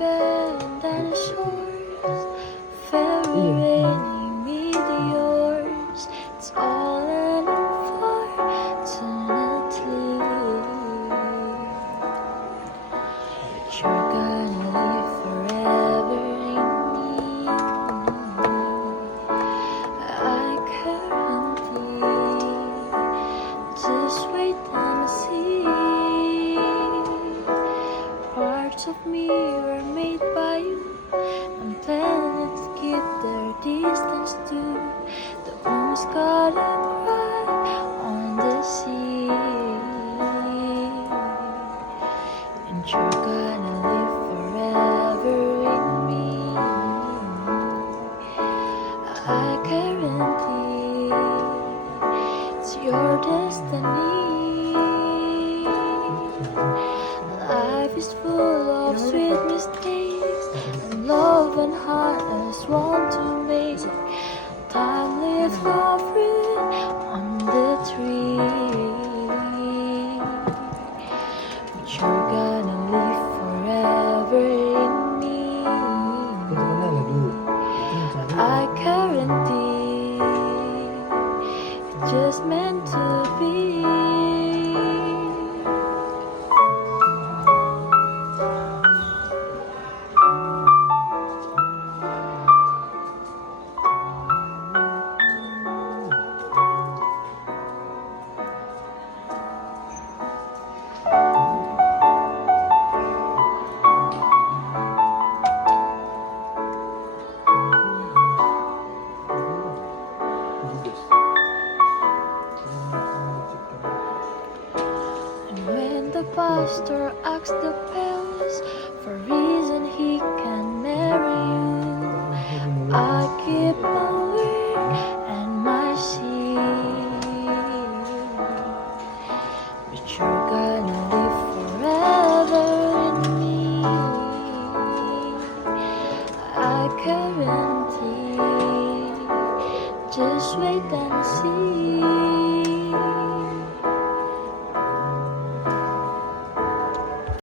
bend dinosaurs, fairy rainy meteors. It's all ending for eternity. But you're gonna live forever in me. I guarantee. Just wait and see. Parts of me were made by you, and planets keep their distance too. The moon's gotta cry on the sea, and you're gonna live forever in me. I guarantee it's your destiny. Life is full of sweet mistakes, and love and hearts want to make. Time leaves no fruit on the tree, but you're gonna live forever in me. I guarantee it's just meant to be. And when the pastor asks the bells for reason he can marry you, I keep my word and my seal. But you're gonna live forever in me. I guarantee. Just wait and see.